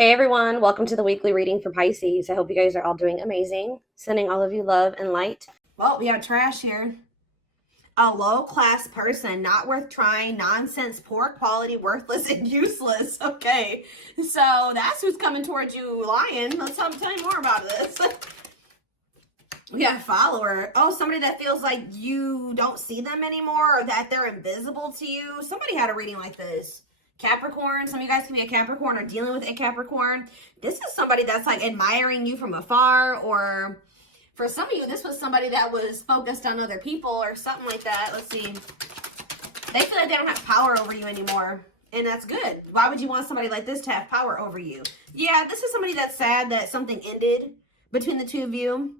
Hey everyone, welcome to the weekly reading for Pisces. I hope you guys are all doing amazing. Sending all of you love and light. Well, we have trash here. A low-class person, not worth trying, nonsense, poor quality, worthless, and useless. Okay, so that's who's coming towards you, Lion. Let's tell you more about this. We have follower. Oh, somebody that feels like you don't see them anymore or that they're invisible to you. Somebody had a reading like this. Capricorn, some of you guys can be a Capricorn or dealing with a Capricorn. This is somebody that's like admiring you from afar, or for some of you, this was somebody that was focused on other people or something like that. Let's see. They feel like they don't have power over you anymore, and that's good. Why would you want somebody like this to have power over you? Yeah, this is somebody that's sad that something ended between the two of you.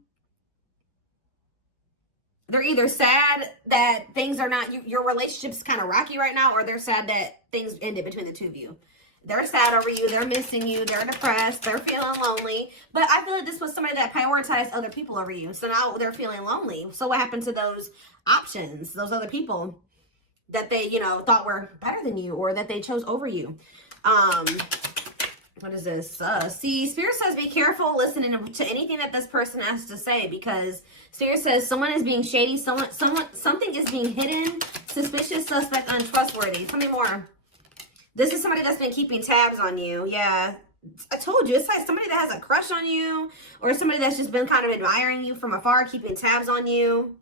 They're either sad that things are not, your relationship's kind of rocky right now, or they're sad that things ended between the two of you. They're sad over you. They're missing you. They're depressed. They're feeling lonely. But I feel like this was somebody that prioritized other people over you. So now they're feeling lonely. So what happened to those options, those other people that they, thought were better than you or that they chose over you? What is this? See, Spirit says be careful listening to anything that this person has to say, because Spirit says someone is being shady, something is being hidden, suspicious, suspect, untrustworthy. Tell me more. This is somebody that's been keeping tabs on you. Yeah, I told you, it's like somebody that has a crush on you, or somebody that's just been kind of admiring you from afar, keeping tabs on you,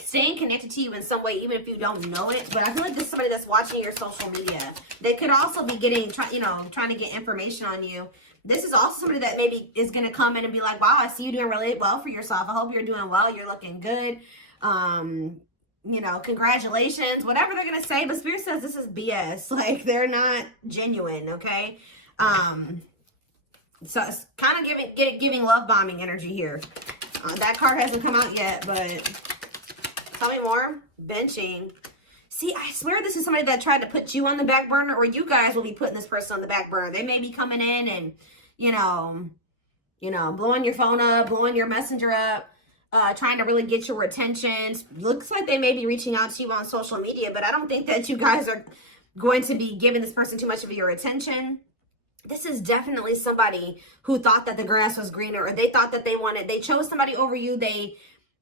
staying connected to you in some way, even if you don't know it. But I feel like this is somebody that's watching your social media. They could also be trying to get information on you. This is also somebody that maybe is going to come in and be like, wow, I see you doing really well for yourself. I hope you're doing well. You're looking good. Congratulations, whatever they're going to say. But Spirit says this is BS. Like, they're not genuine. Okay. So it's kind of giving love bombing energy here. That card hasn't come out yet, but tell me more. Benching. See, I swear this is somebody that tried to put you on the back burner, or you guys will be putting this person on the back burner. They may be coming in and, blowing your phone up, blowing your messenger up, trying to really get your attention. Looks like they may be reaching out to you on social media, but I don't think that you guys are going to be giving this person too much of your attention. This is definitely somebody who thought that the grass was greener, or they thought that they chose somebody over you. They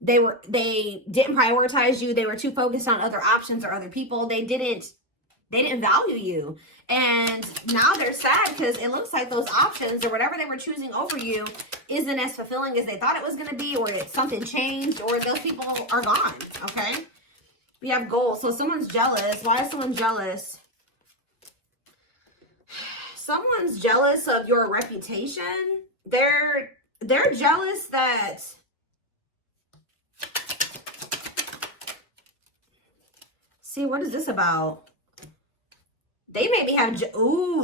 didn't prioritize you. They were too focused on other options or other people. They didn't value you. And now they're sad because it looks like those options or whatever they were choosing over you isn't as fulfilling as they thought it was going to be, or something changed, or those people are gone. Okay. We have goals. So someone's jealous. Why is someone jealous? Someone's jealous of your reputation. They're jealous that see, what is this about? They maybe have,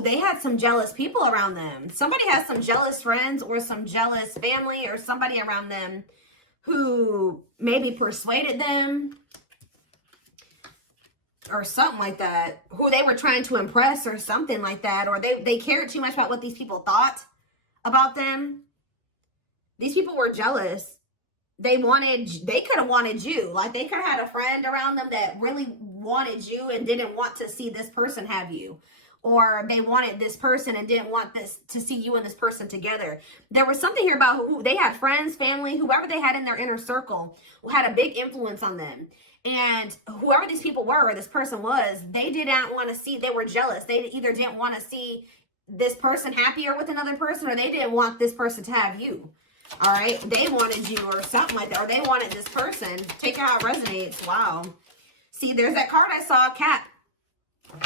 they had some jealous people around them. Somebody has some jealous friends or some jealous family or somebody around them who maybe persuaded them or something like that, who they were trying to impress or something like that, or they cared too much about what these people thought about them. These people were jealous. They could have wanted you. Like, they could have had a friend around them that really wanted you and didn't want to see this person have you. Or they wanted this person and didn't want this to see you and this person together. There was something here about who they had, friends, family, whoever they had in their inner circle who had a big influence on them. And whoever these people were, or this person was, they didn't want to see, they were jealous. They either didn't want to see this person happier with another person, or they didn't want this person to have you. All right, they wanted you or something like that, or they wanted this person. Take it how it resonates. Wow. See, there's that card I saw, Cat.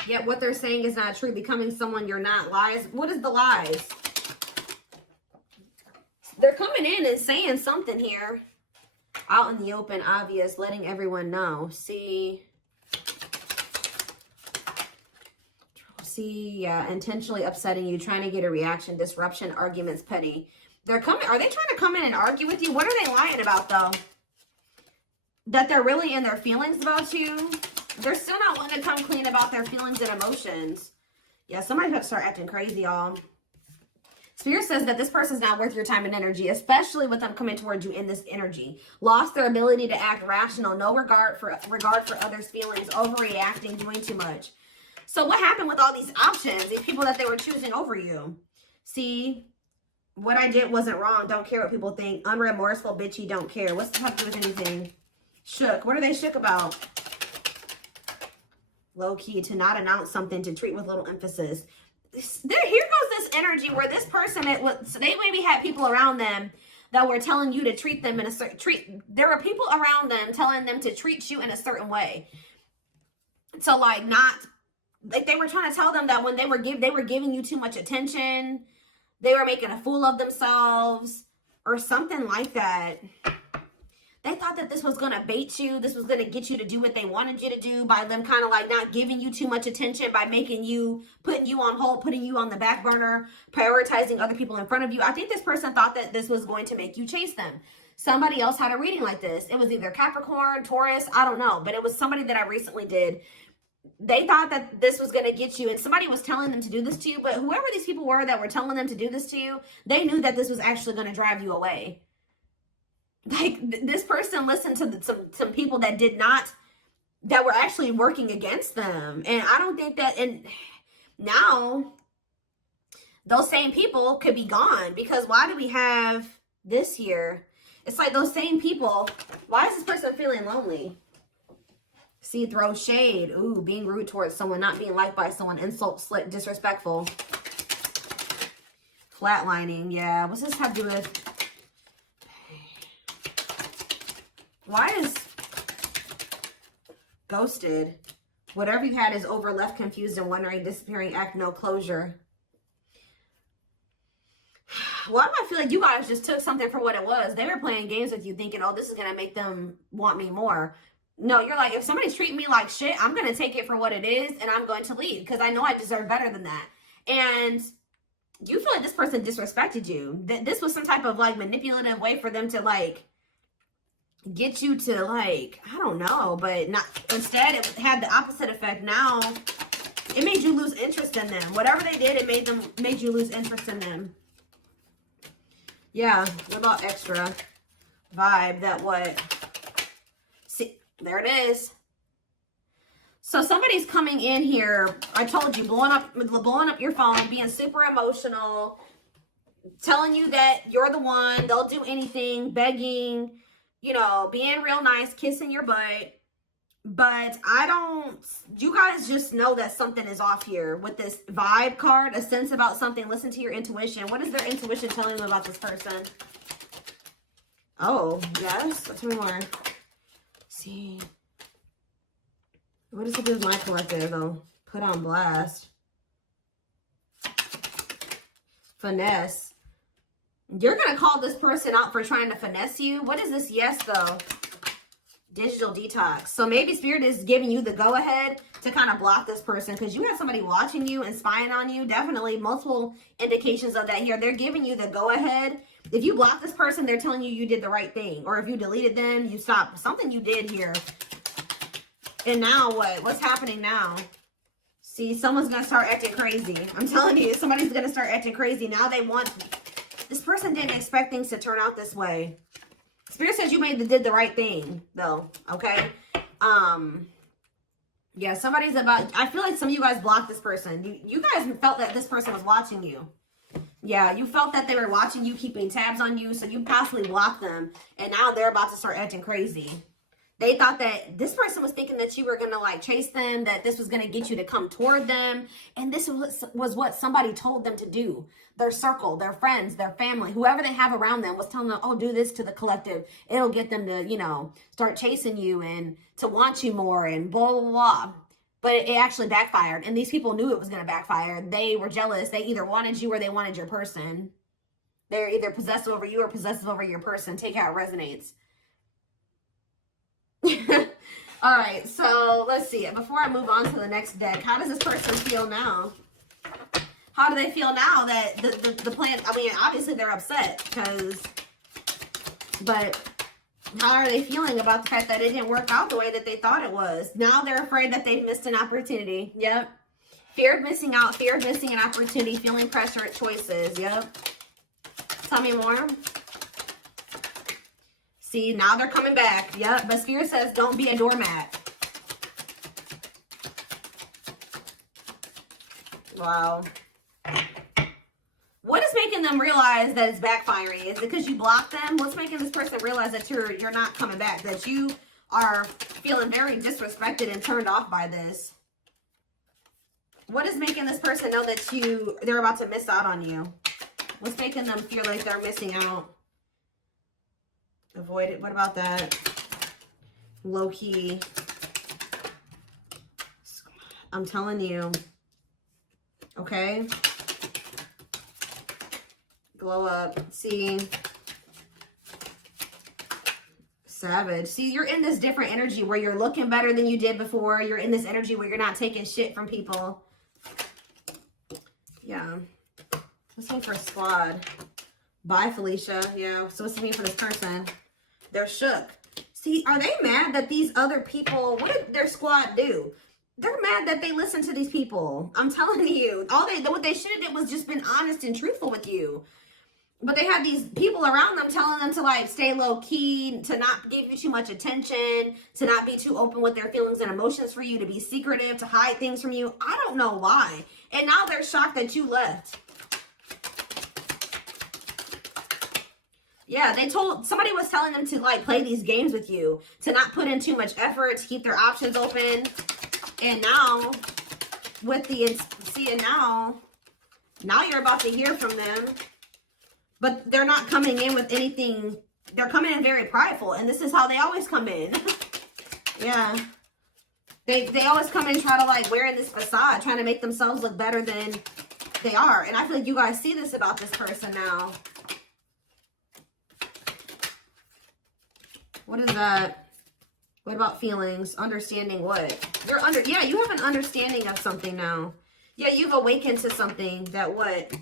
Yet what they're saying is not true. Becoming someone you're not. Lies. What is the lies? They're coming in and saying something here. Out in the open, obvious, letting everyone know. See, yeah, intentionally upsetting you, trying to get a reaction, disruption, arguments, petty. They're coming. Are they trying to come in and argue with you? What are they lying about, though? That they're really in their feelings about you? They're still not wanting to come clean about their feelings and emotions. Yeah, somebody has to start acting crazy, y'all. Spirit says that this person's not worth your time and energy, especially with them coming towards you in this energy. Lost their ability to act rational, no regard for others' feelings, overreacting, doing too much. So what happened with all these options, these people that they were choosing over you? See, what I did wasn't wrong. Don't care what people think. Unremorseful, bitchy, don't care. What's the have to do with anything? Shook. What are they shook about? Low key, to not announce something, to treat with little emphasis. Here goes this energy where this person, so they maybe had people around them that were telling you to treat them in a certain there were people around them telling them to treat you in a certain way. So like they were trying to tell them that when they were giving you too much attention, they were making a fool of themselves or something like that. They thought that this was going to bait you. This was going to get you to do what they wanted you to do by them kind of like not giving you too much attention, by putting you on hold, putting you on the back burner, prioritizing other people in front of you. I think this person thought that this was going to make you chase them. Somebody else had a reading like this. It was either Capricorn, Taurus, I don't know, but it was somebody that I recently did. They thought that this was going to get you, and somebody was telling them to do this to you, but whoever these people were that were telling them to do this to you, they knew that this was actually going to drive you away. Like, this person listened to some people that that were actually working against them. And I don't think that, and now those same people could be gone, because why do we have this here? It's like those same people. Why is this person feeling lonely? See, throw shade. Ooh, being rude towards someone, not being liked by someone, insult, slick, disrespectful. Flatlining, yeah. What's this have to do with? Why is ghosted? Whatever you had is over, left, confused, and wondering, disappearing, act, no closure. Why do I feel like you guys just took something for what it was? They were playing games with you thinking, oh, this is going to make them want me more. No, you're like, if somebody's treating me like shit, I'm going to take it for what it is, and I'm going to leave because I know I deserve better than that. And you feel like this person disrespected you. This was some type of like manipulative way for them to like get you to like, I don't know, but not, instead it had the opposite effect. Now it made you lose interest in them. Whatever they did, it made you lose interest in them. Yeah, what about extra vibe? That what? See, there it is. So somebody's coming in here. I told you, blowing up your phone, being super emotional, telling you that you're the one. They'll do anything, begging, you know, being real nice, kissing your butt. But you guys just know that something is off here with this vibe card, a sense about something. Listen to your intuition. What is their intuition telling them about this person? Oh, yes. Tell me more. See. What does it do with my collective, though? Put on blast. Finesse. You're going to call this person out for trying to finesse you? What is this yes, though? Digital detox. So maybe Spirit is giving you the go-ahead to kind of block this person because you have somebody watching you and spying on you. Definitely multiple indications of that here. They're giving you the go-ahead. If you block this person, they're telling you you did the right thing. Or if you deleted them, you stopped. Something you did here. And now what? What's happening now? See, someone's going to start acting crazy. I'm telling you, somebody's going to start acting crazy. Now they want... This person didn't expect things to turn out this way. Spirit says you did the right thing, though, okay? Yeah, somebody's about... I feel like some of you guys blocked this person. You guys felt that this person was watching you. Yeah, you felt that they were watching you, keeping tabs on you, so you possibly blocked them, and now they're about to start acting crazy. They thought that this person was thinking that you were going to like chase them, that this was going to get you to come toward them. And this was what somebody told them to do. Their circle, their friends, their family, whoever they have around them was telling them, oh, do this to the collective. It'll get them to, you know, start chasing you and to want you more and blah, blah, blah. But it actually backfired. And these people knew it was going to backfire. They were jealous. They either wanted you or they wanted your person. They're either possessive over you or possessive over your person. Take how it resonates. All right, so let's see. Before I move on to the next deck, how does this person feel now? How do they feel now that the plan? I mean, obviously they're upset but how are they feeling about the fact that it didn't work out the way that they thought it was? Now they're afraid that they've missed an opportunity. Yep. Fear of missing out, fear of missing an opportunity, feeling pressure at choices. Yep. Tell me more. See, now they're coming back. Yep, but Spirit says don't be a doormat. Wow. What making them realize that it's backfiring? Is it because you blocked them? What's making this person realize that you're not coming back? That you are feeling very disrespected and turned off by this? What is making this person know that they're about to miss out on you? What's making them feel like they're missing out? Avoid it. What about that? Low key. I'm telling you. Okay. Glow up. See. Savage. See, you're in this different energy where you're looking better than you did before. You're in this energy where you're not taking shit from people. Yeah. Let's wait for a squad. Bye, Felicia. Yeah. So what's the mean for this person? They're shook. See, are they mad that these other people, what did their squad do? They're mad that they listen to these people. I'm telling you. What they should have did was just been honest and truthful with you. But they had these people around them telling them to like stay low key, to not give you too much attention, to not be too open with their feelings and emotions for you, to be secretive, to hide things from you. I don't know why. And now they're shocked that you left. Yeah, somebody was telling them to like play these games with you, to not put in too much effort, to keep their options open. And now, now you're about to hear from them. But they're not coming in with anything. They're coming in very prideful. And this is how they always come in. Yeah. They always come in try to like wearing this facade, trying to make themselves look better than they are. And I feel like you guys see this about this person now. What is that? What about feelings? Understanding what? Yeah, you have an understanding of something now. Yeah, you've awakened to something that what?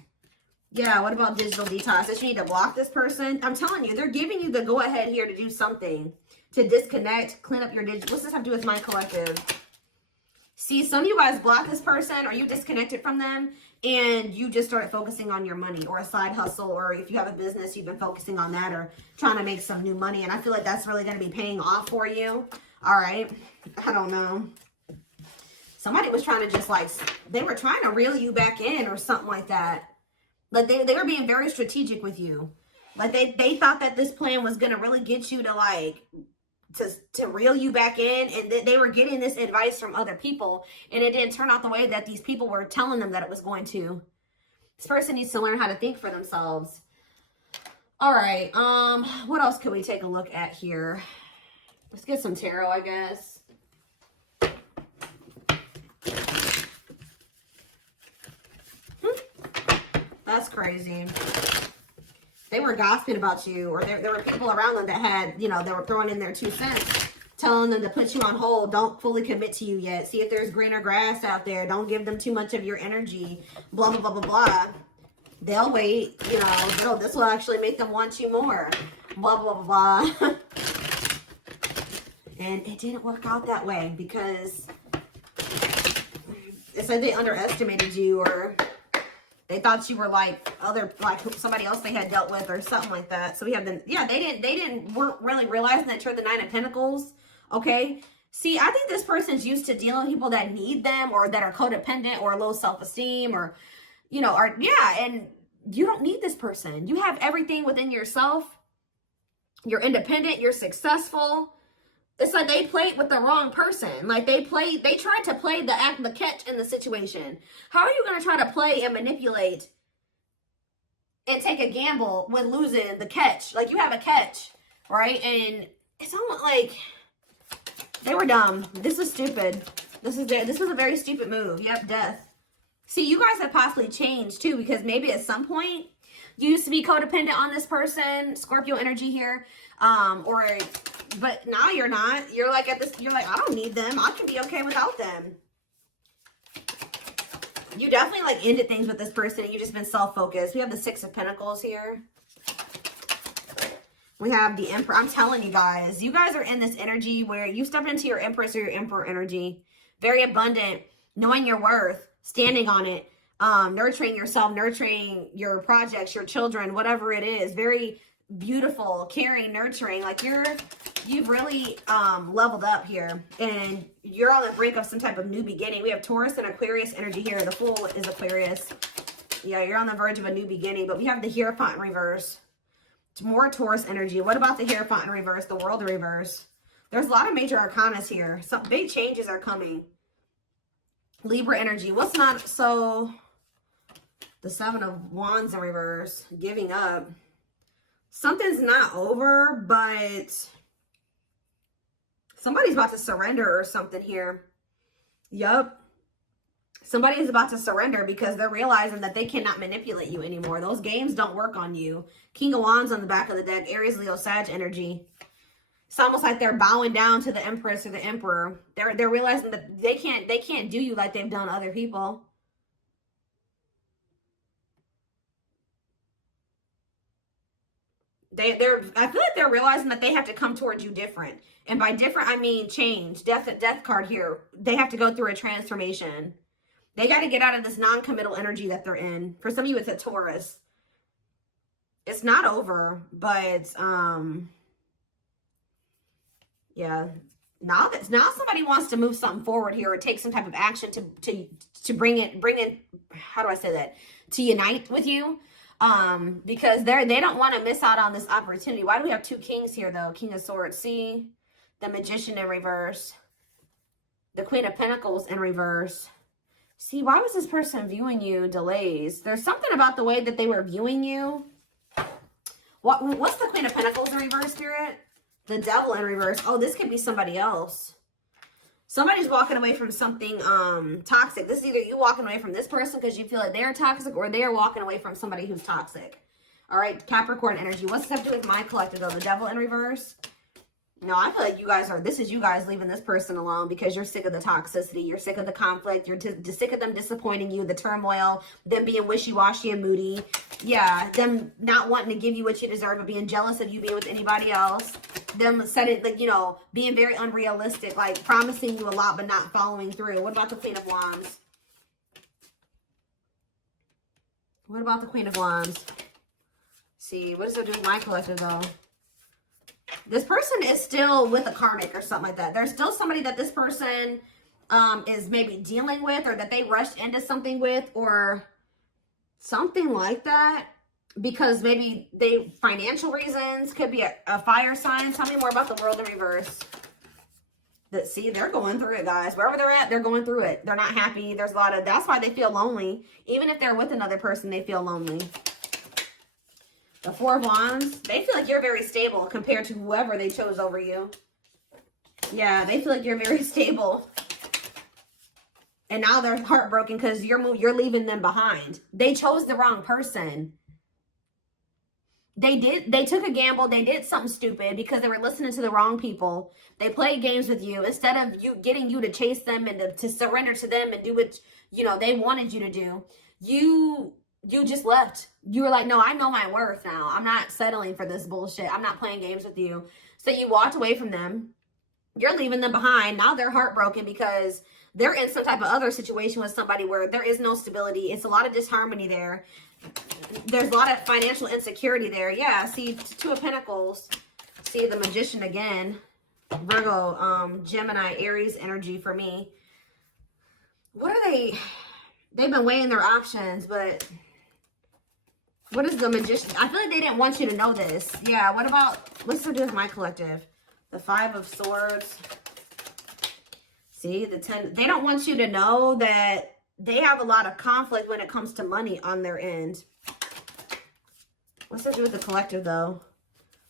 Yeah, what about digital detox? That you need to block this person? I'm telling you, they're giving you the go-ahead here to do something. To disconnect, clean up your digital. What's this have to do with my collective? See, some of you guys block this person or you disconnected from them and you just started focusing on your money or a side hustle, or if you have a business, you've been focusing on that or trying to make some new money. And I feel like that's really going to be paying off for you. All right. I don't know. Somebody was trying to just like, they were trying to reel you back in or something like that. Like they were being very strategic with you. Like they thought that this plan was going to really get you to like, to reel you back in, and they were getting this advice from other people, and it didn't turn out the way that these people were telling them that it was going to. This person needs to learn how to think for themselves. All right, what else could we take a look at here? Let's get some tarot, I guess. That's crazy. They were gossiping about you, or there were people around them that had, you know, they were throwing in their 2 cents, telling them to put you on hold. Don't fully commit to you yet. See if there's greener grass out there. Don't give them too much of your energy. Blah, blah, blah, blah, blah. They'll wait. You know, this will actually make them want you more. Blah, blah, blah, blah. And it didn't work out that way because it's like they underestimated you, or they thought you were like somebody else they had dealt with or something like that. So we have weren't really realizing that you're the 9 of Pentacles. Okay. See, I think this person's used to dealing with people that need them or that are codependent or low self-esteem or, you know, and you don't need this person. You have everything within yourself. You're independent. You're successful. It's like they played with the wrong person. Like they tried to play the catch in the situation. How are you going to try to play and manipulate and take a gamble with losing the catch? Like you have a catch, right? And it's almost like they were dumb. This is stupid. This was a very stupid move. Yep, death. See, you guys have possibly changed too, because maybe at some point you used to be codependent on this person, Scorpio energy here, but now you're not. You're like you're like, I don't need them. I can be okay without them. You definitely like ended things with this person and you've just been self-focused. We have the 6 of Pentacles here. We have the Emperor. I'm telling you guys are in this energy where you stepped into your Empress or your Emperor energy. Very abundant, knowing your worth, standing on it, nurturing yourself, nurturing your projects, your children, whatever it is. Very beautiful, caring, nurturing. Like you've really leveled up here, and you're on the brink of some type of new beginning. We have Taurus and Aquarius energy here. The Fool is Aquarius. Yeah, you're on the verge of a new beginning, but we have the Hierophant in reverse. It's more Taurus energy. What about the Hierophant in reverse, the World in reverse? There's a lot of major arcanas here. Some big changes are coming. Libra energy. What's not so... The Seven of Wands in reverse. Giving up. Something's not over, but somebody's about to surrender or something here. Yup. Somebody is about to surrender because they're realizing that they cannot manipulate you anymore. Those games don't work on you. King of Wands on the back of the deck. Aries, Leo, Sag energy. It's almost like they're bowing down to the Empress or the Emperor. They're realizing that they can't do you like they've done other people. I feel like they're realizing that they have to come towards you different. And by different, I mean change. Death card here. They have to go through a transformation. They got to get out of this non-committal energy that they're in. For some of you, it's a Taurus. It's not over, but yeah. Now somebody wants to move something forward here or take some type of action to bring it, how do I say that? To unite with you. Because they don't want to miss out on this opportunity. Why do we have two kings here though? King of Swords. See, the Magician in reverse, the Queen of Pentacles in reverse. See, why was this person viewing you? Delays. There's something about the way that they were viewing you. What's the Queen of Pentacles in reverse, Spirit? The Devil in reverse. Oh, this could be somebody else. Somebody's walking away from something toxic. This is either you walking away from this person because you feel like they're toxic, or they're walking away from somebody who's toxic. All right, Capricorn energy. What's this have to do with my collective though? The Devil in reverse. No, I feel like this is you guys leaving this person alone because you're sick of the toxicity. You're sick of the conflict. You're sick of them disappointing you, the turmoil, them being wishy-washy and moody. Yeah, them not wanting to give you what you deserve, but being jealous of you being with anybody else. Them setting, like, you know, being very unrealistic, like promising you a lot but not following through. What about the Queen of Wands? What about the Queen of Wands? See, what does it do with my collective though? This person is still with a karmic or something like that. There's still somebody that this person is maybe dealing with, or that they rushed into something with, or something like that. Because maybe financial reasons, could be a fire sign. Tell me more about the World in reverse. See, they're going through it, guys. Wherever they're at, they're going through it. They're not happy. There's a lot of, that's why they feel lonely. Even if they're with another person, they feel lonely. The Four of Wands, they feel like you're very stable compared to whoever they chose over you. Yeah, they feel like you're very stable. And now they're heartbroken because you're leaving them behind. They chose the wrong person. They took a gamble. They did something stupid because they were listening to the wrong people. They played games with you instead of getting you to chase them and to surrender to them and do what, you know, they wanted you to do. You just left. You were like, no, I know my worth now. I'm not settling for this bullshit. I'm not playing games with you. So you walked away from them. You're leaving them behind. Now they're heartbroken because they're in some type of other situation with somebody where there is no stability. It's a lot of disharmony there. There's a lot of financial insecurity there. Yeah, see, Two of Pentacles. See, the Magician again. Virgo, Gemini, Aries energy for me. What are they? They've been weighing their options, but what is the Magician? I feel like they didn't want you to know this. Yeah, what's to do with my collective? The Five of Swords. See, the 10. They don't want you to know that they have a lot of conflict when it comes to money on their end. What's to do with the collective, though?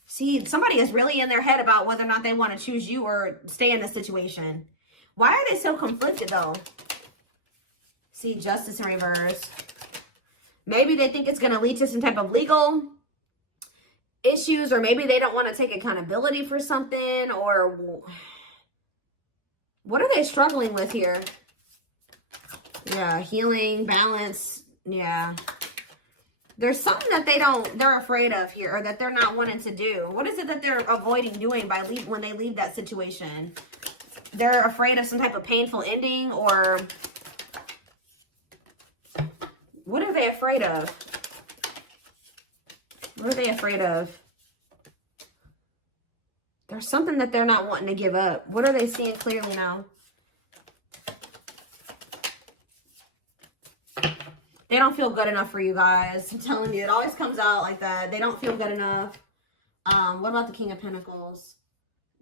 See, somebody is really in their head about whether or not they want to choose you or stay in this situation. Why are they so conflicted, though? See, Justice in reverse. Maybe they think it's going to lead to some type of legal issues, or maybe they don't want to take accountability for something, or what are they struggling with here? Yeah, healing, balance. Yeah. There's something that they're afraid of here, or that they're not wanting to do. What is it that they're avoiding doing when they leave that situation? They're afraid of some type of painful ending, or what are they afraid of? What are they afraid of? There's something that they're not wanting to give up. What are they seeing clearly now? They don't feel good enough for you guys. I'm telling you, it always comes out like that. They don't feel good enough. What about the King of Pentacles?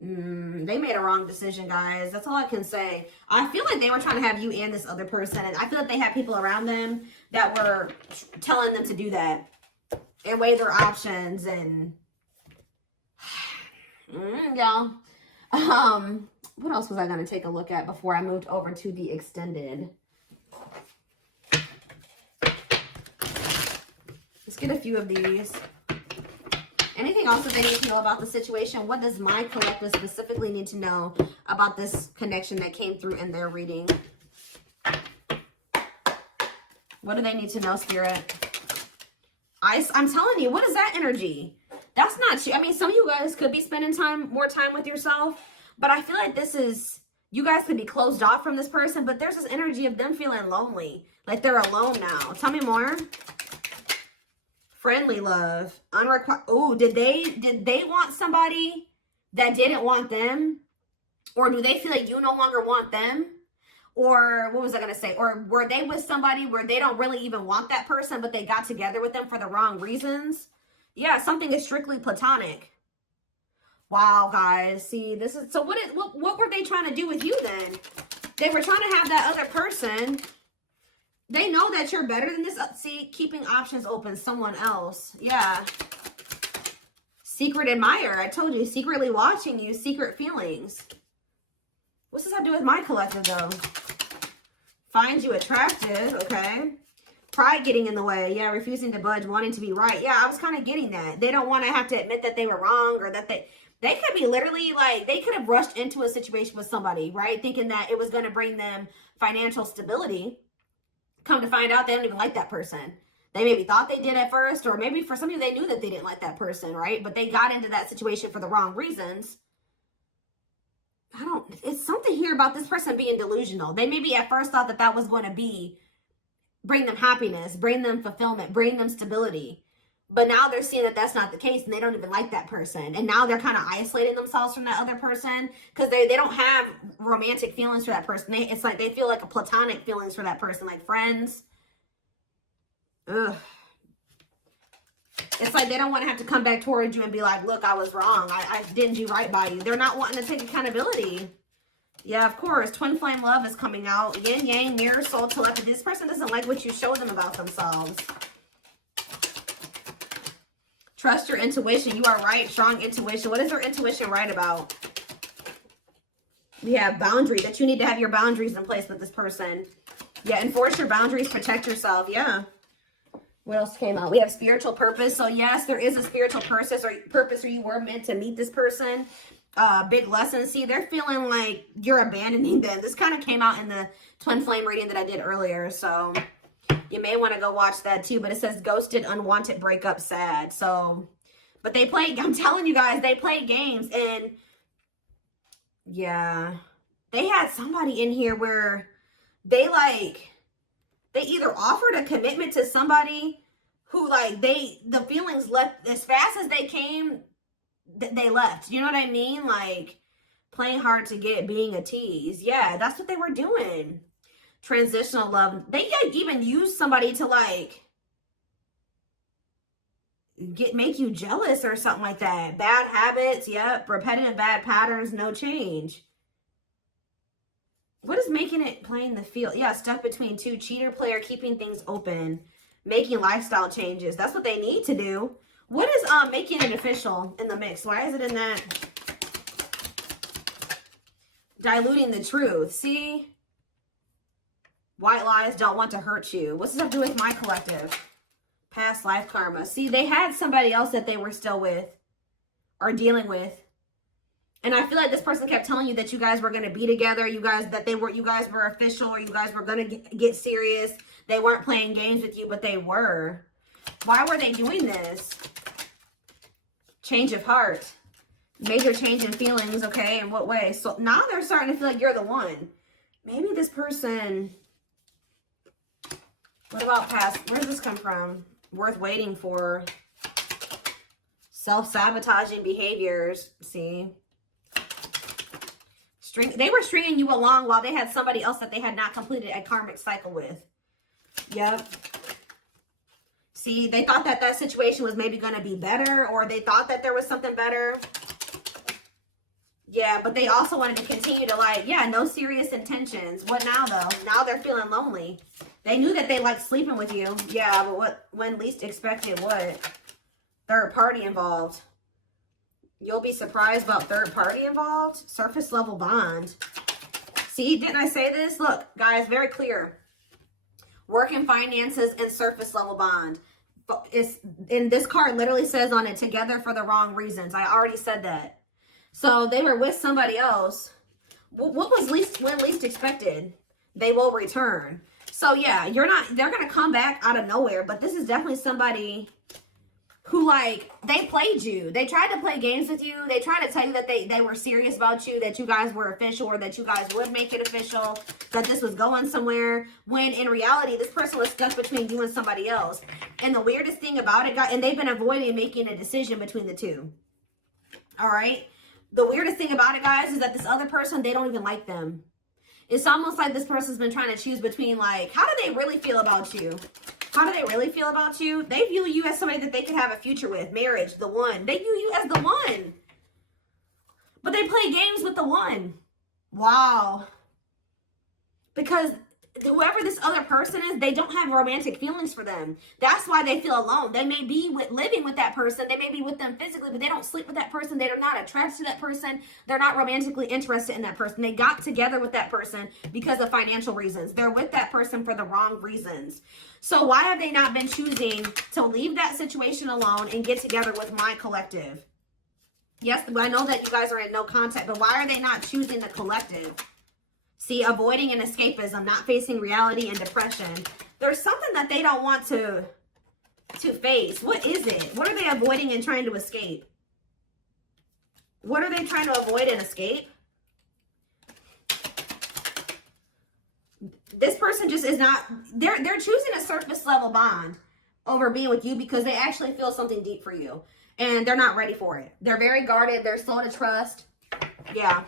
They made a wrong decision, guys. That's all I can say. I feel like they were trying to have you and this other person. And I feel like they had people around them that were telling them to do that and weigh their options. And y'all. What else was I going to take a look at before I moved over to the extended? Let's get a few of these. Anything else that they need to know about the situation? What does my collective specifically need to know about this connection that came through in their reading? What do they need to know, Spirit? I'm telling you, what is that energy? That's not you. I mean, some of you guys could be spending more time with yourself, but I feel like this is, you guys could be closed off from this person, but there's this energy of them feeling lonely. Like they're alone now. Tell me more. Friendly love, unrequited. Oh, did they want somebody that didn't want them? Or do they feel like you no longer want them? Or what was I going to say? Or were they with somebody where they don't really even want that person, but they got together with them for the wrong reasons? Yeah, something is strictly platonic. Wow, guys. See, this is, so what were they trying to do with you then? They were trying to have that other person. They know that you're better than this. See, keeping options open, someone else. Yeah. Secret admirer. I told you, secretly watching you, secret feelings. What's this have to do with my collective, though? Find you attractive, okay. Pride getting in the way. Yeah, refusing to budge, wanting to be right. Yeah, I was kind of getting that. They don't want to have to admit that they were wrong or that they could be literally like, they could have rushed into a situation with somebody, right? Thinking that it was going to bring them financial stability. Come to find out, they don't even like that person. They maybe thought they did at first, or maybe for some of you, they knew that they didn't like that person, right? But they got into that situation for the wrong reasons. It's something here about this person being delusional. They maybe at first thought that that was going to bring them happiness, bring them fulfillment, bring them stability. But now they're seeing that that's not the case, and they don't even like that person. And now they're kind of isolating themselves from that other person because they don't have romantic feelings for that person. It's like they feel like a platonic feelings for that person, like friends. Ugh. It's like they don't want to have to come back towards you and be like, look, I was wrong. I didn't do right by you. They're not wanting to take accountability. Yeah, of course. Twin flame love is coming out. Yin, yang, mirror, soul, telepathy. This person doesn't like what you show them about themselves. Trust your intuition. You are right. Strong intuition. What is their intuition right about? We have boundaries. That you need to have your boundaries in place with this person. Yeah, enforce your boundaries. Protect yourself. Yeah. What else came out? We have spiritual purpose. So yes, there is a spiritual purpose or you were meant to meet this person. Big lesson. See, they're feeling like you're abandoning them. This kind of came out in the twin flame reading that I did earlier. So you may want to go watch that too. But it says ghosted, unwanted, breakup, sad. So, but they play, I'm telling you guys, they play games. And yeah, they had somebody in here where they either offered a commitment to somebody who the feelings left as fast as they came, they left. You know what I mean? Like playing hard to get, being a tease. Yeah, that's what they were doing. Transitional love. They even used somebody to make you jealous or something like that. Bad habits. Yep. Repetitive bad patterns. No change. What is making it playing the field? Yeah, stuck between two. Cheater, player, keeping things open. Making lifestyle changes. That's what they need to do. What is making it official in the mix? Why is it in that? Diluting the truth. See? White lies don't want to hurt you. What's this have to do with my collective? Past life karma. See, they had somebody else that they were still with or dealing with. And I feel like this person kept telling you that you guys were going to be together. You guys were official, or you guys were going to get serious. They weren't playing games with you, but they were. Why were they doing this? Change of heart. Major change in feelings, okay? In what way? So now they're starting to feel like you're the one. Maybe this person... What about past? Where does this come from? Worth waiting for. Self-sabotaging behaviors. See? They were stringing you along while they had somebody else that they had not completed a karmic cycle with. Yep. See, they thought that that situation was maybe going to be better, or they thought that there was something better. Yeah, but they also wanted to continue to like, yeah, no serious intentions. What now though? Now they're feeling lonely. They knew that they liked sleeping with you. Yeah, but when least expected, what? Third party involved. You'll be surprised about third party involved. Surface level bond. See, didn't I say this? Look, guys, very clear. Work and finances and surface level bond. And this card literally says on it, together for the wrong reasons. I already said that. So they were with somebody else. What was when least expected? They will return. So yeah, they're going to come back out of nowhere. But this is definitely somebody who, like, they played you. They tried to play games with you. They tried to tell you that they were serious about you, that you guys were official, or that you guys would make it official, that this was going somewhere, when in reality, this person was stuck between you and somebody else. And the weirdest thing about it, and they've been avoiding making a decision between the two. All right? The weirdest thing about it, guys, is that this other person, they don't even like them. It's almost like this person's been trying to choose between, like, how do they really feel about you? How do they really feel about you? They view you as somebody that they could have a future with. Marriage, the one. They view you as the one. But they play games with the one. Wow. Because whoever this other person is, they don't have romantic feelings for them. That's why they feel alone. They may be living with that person. They may be with them physically, but they don't sleep with that person. They're not attracted to that person. They're not romantically interested in that person. They got together with that person because of financial reasons. They're with that person for the wrong reasons. So why have they not been choosing to leave that situation alone and get together with my collective? Yes, I know that you guys are in no contact, but why are they not choosing the collective? See, avoiding and escapism, not facing reality and depression. There's something that they don't want to face. What is it? What are they avoiding and trying to escape? What are they trying to avoid and escape? This person just is not, they're choosing a surface level bond over being with you because they actually feel something deep for you. And they're not ready for it. They're very guarded. They're slow to trust. Yeah.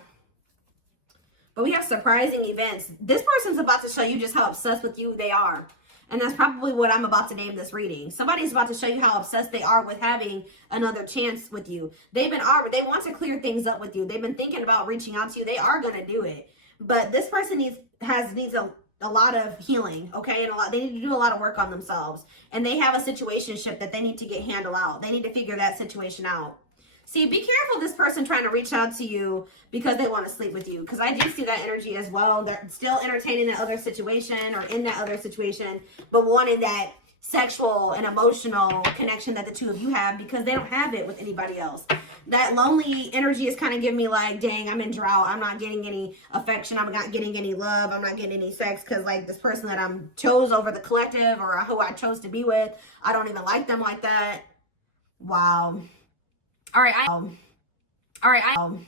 But we have surprising events. This person's about to show you just how obsessed with you they are. And that's probably what I'm about to name this reading. Somebody's about to show you how obsessed they are with having another chance with you. They want to clear things up with you. They've been thinking about reaching out to you. They are going to do it. But this person needs a lot of healing, okay? And they need to do a lot of work on themselves. And they have a situationship that they need to get handled out. They need to figure that situation out. See, be careful this person trying to reach out to you because they want to sleep with you. Because I do see that energy as well. They're still entertaining that other situation or in that other situation, but wanting that sexual and emotional connection that the two of you have because they don't have it with anybody else. That lonely energy is kind of giving me like, dang, I'm in drought. I'm not getting any affection. I'm not getting any love. I'm not getting any sex because like this person that I'm chose over the collective or who I chose to be with, I don't even like them like that. Wow. All right.